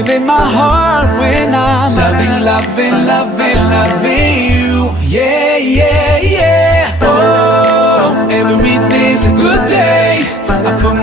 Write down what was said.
within my heart when I'm loving, loving, loving, loving you. Yeah, yeah, yeah. Oh, every day's a good day. I put